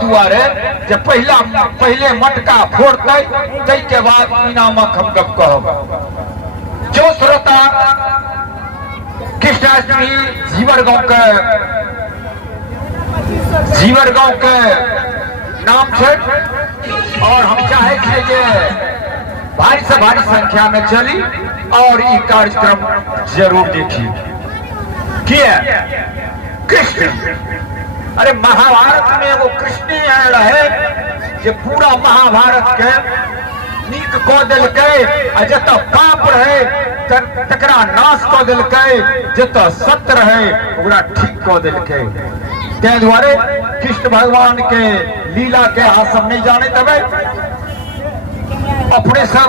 दुआरे जे पहले मटका फोड़ते तई के बाद इनामक हम गप कहब। जो श्रोता कृष्णाष्टमी जीवर गांव के नाम है और हम चाहे थे जे भारी से भारी संख्या में चली और ये कार्यक्रम जरूर देखी। कृष्ण, अरे महाभारत में वो कृष्ण रहे जे पूरा महाभारत के नीक कऽ देलकै, जतऽ पाप रहे तकरा नाश कऽ देलकै, जतऽ सत्य रहे ओकरा ठीक कऽ देलकै। तै दुआरे कृष्ण भगवान के लीला के अहाँ सब नहीं जाने देबै, अपने सब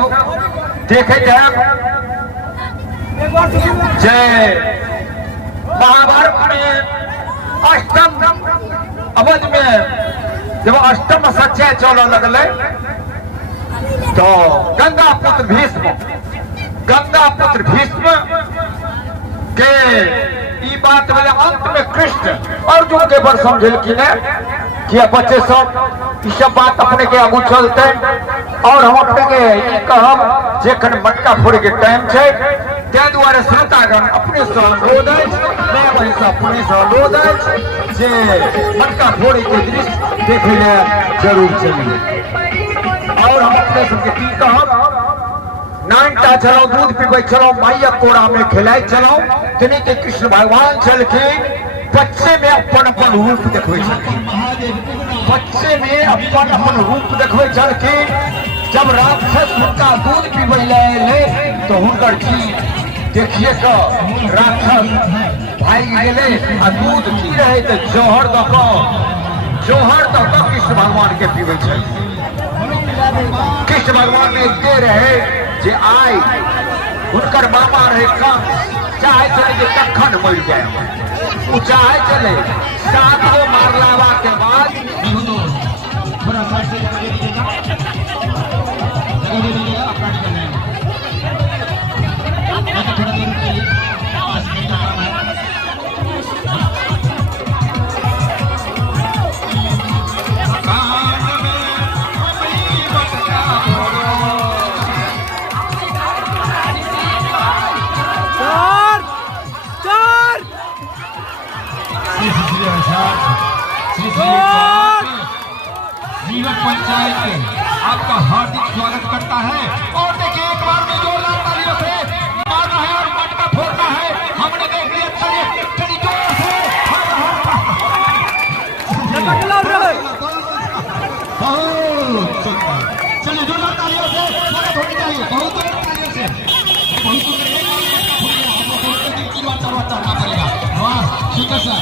देखैत हैं। जय महाभारत में अष्टम अवध में जब अष्टम सच्चाई चल लगल तो गंगा पुत्र भीष्म के ई बात में अंत में कृष्ण अर्जुन के बर समझेलखिन कि बच्चे सब बात अपने के आगू चलते और हम अपने के कहब जेखन मटका फोड़े के टाइम है तै दुआरे श्रोतागण अपने से अनुरोध मैं वही से अपने से अनुरोध जे मटका फोड़े के दृश्य देखे ले जरूर चलिए। और हम अपने सबके की कहब नानटा चलो दूध पीबे चलो माइया कोड़ा में खिलाए चलो तने के कृष्ण भगवान चलखिन बच्चे में अपन रूप देखबे छलखिन, बच्चे में अपन रूप देखबे छलखिन। जब राक्षस उनका दूध पीबे ले तो हुनकर जी देखिए तो राक्षस भाग गेले आ दूध की रहे तो जौहर दऽ कऽ कृष्ण भगवान के पीबे छलखिन। कृष्ण भगवान में दे रहे जे आय उनकर मामा रहे कंस, चाहे चले जे तखन मर जाए, वो चाहे चले 7 गो मारलावा के बाद जीवन पंचायत के आपका हार्दिक स्वागत करता है। और देखिए एक बार में जोरदार तालियों से मारना है और मटका फोड़ना है। हमने देख लिया चलिए जोर से चलिए जोरदार तालियों से स्वागत होनी चाहिए, बहुत जोरदार तालियों से करना पड़ेगा। वाह शुक्र सर